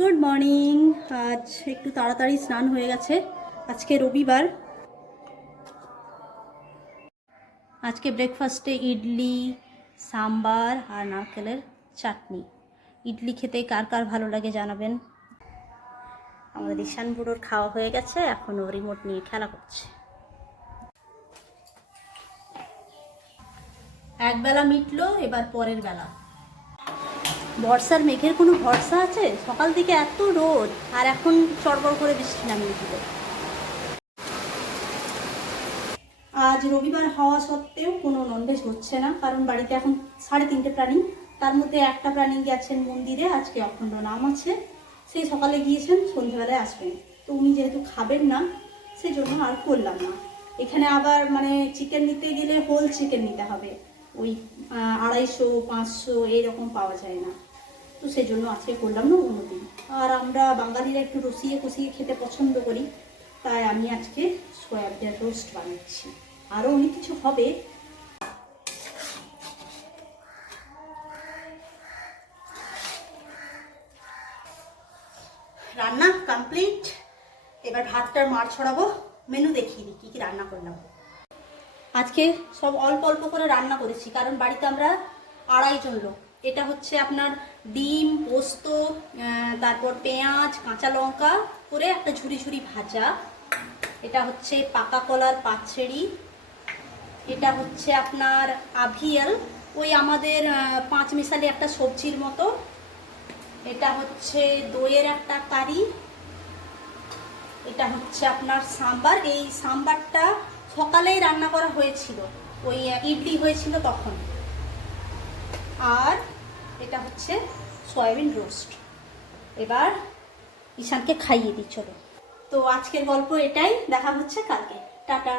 Good morning. আজ একটু তাড়াতাড়ি স্নান হয়ে গেছে। আজকে রবিবার। আজকে ব্রেকফাস্টে ইডলি, সাম্বার আর নারকেলের চাটনি। ইডলি খেতে কার কার ভালো লাগে জানাবেন। আমাদের ঈশান বুড়োর খাওয়া হয়ে গেছে, এখন ও রিমোট নিয়ে খেলা করছে। একবেলা মিটলো, এবার পরের বেলা। বর্ষার মেঘের কোনো ভরসা আছে? সকাল থেকে এত রোদ, আর এখন চড়বড় করে বৃষ্টি নামিয়ে দিল। আজ রবিবার হওয়া সত্ত্বেও কোনো ননভেজ হচ্ছে না, কারণ বাড়িতে এখন 3.5 প্রাণী। তার মধ্যে একটা প্রাণী গেছেন মন্দিরে, আজকে অখণ্ড নাম আছে। সেই সকালে গিয়েছেন, সন্ধ্যেবেলায় আসবেন। তো উনি যেহেতু খাবেন না, সেই জন্য আর করলাম না। এখানে আবার মানে চিকেন নিতে গেলে হোল চিকেন নিতে হবে, ওই 250-500 এইরকম পাওয়া যায় না। তো সেই জন্য আজকে করলাম না, অন্যদিন। আর আমরা বাঙালিরা একটু রসিয়ে কষিয়ে খেতে পছন্দ করি, তাই আমি আজকে সয়াবিনের রোস্ট বানাচ্ছি। আরও অনেক কিছু হবে। রান্না কমপ্লিট। এবার ভাতটার মাড় ছড়াবো। মেনু দেখিয়ে দিই কী কী রান্না করলাম। আজকে সব অল্প অল্প করে রান্না করেছি, কারণ বাড়িতে আমরা 2.5 জন লোক। এটা হচ্ছে আপনার ডিম, পোস্ত, তারপর পেঁয়াজ, কাঁচা লঙ্কা করে একটা ঝুরি ঝুরি ভাজা। এটা হচ্ছে পাকা কলার পাচড়ি। এটা হচ্ছে আপনার আভিয়াল, ওই আমাদের 5 মিশালি একটা সবজির মতো। এটা হচ্ছে দইয়ের একটা কারি। এটা হচ্ছে আপনার সাম্বার। এই সাম্বারটা সকালেই রান্না করা হয়েছিল, ওই ইডলি হয়েছিল তখন। আর এটা হচ্ছে সয়াবিন রোস্ট। এবার ঈশানকে খাইয়ে দিই, চলো। তো আজকের গল্প এটাই, দেখা হচ্ছে কালকে। টাটা।